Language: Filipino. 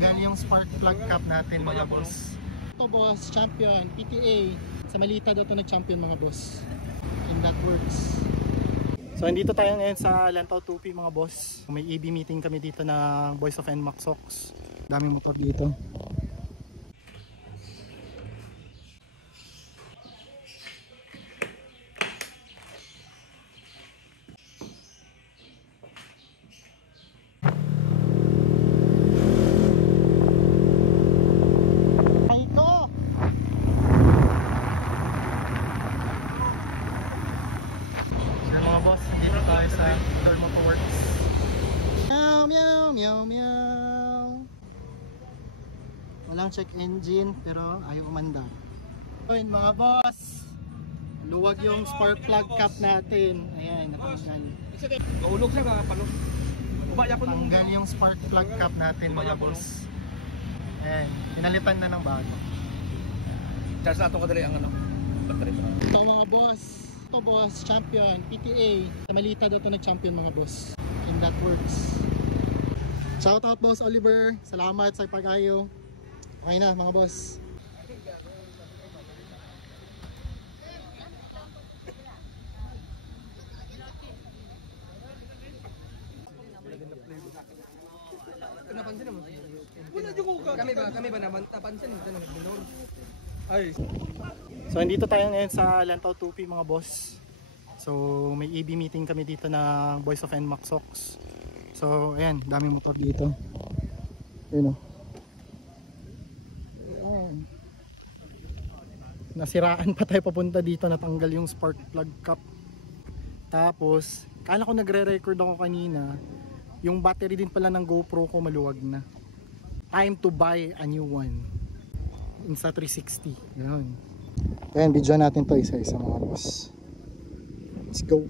Tanggal yung spark plug cap natin mga boss. Ito boss, champion, PTA. Sa Malita daw ito nag-champion mga boss. And that works. So andito tayo ngayon sa Lantaw 2P mga boss. May EB meeting kami dito ng Boys of NMAX Sox. Daming motor dito. Walang check engine pero ayaw umanda. Ayun mga boss, luwag yung spark plug cap natin. Ayan, natanggal. Gaulog siya ka, palog. Tanggal yung spark plug cap natin mga boss. Ayan, pinalitan na ng bago. Charge na itong kadali ang ano, battery. Ito mga boss, ito boss, champion, PTA. Sa Malita daw ito nag-champion mga boss. And that works. Shout out boss Oliver, salamat sa pag-ayo. Okay na mga boss. Napansin naman. Kami ba naman napansin ito ng dolor. Ay. So andito tayo ngayon sa Lantaw 2P mga boss. So may EB meeting kami dito ng Boys of NMAX Sox. So ayan, daming motor dito. Ayun o. Nasiraan pa tayo papunta dito, natanggal yung spark plug cap. Tapos kala ko nagre-record ako kanina, yung battery din pala ng GoPro ko maluwag na. Time to buy a new one. Insta360. Ganun. Ayan, video natin to isa-isa mga boss. Let's go.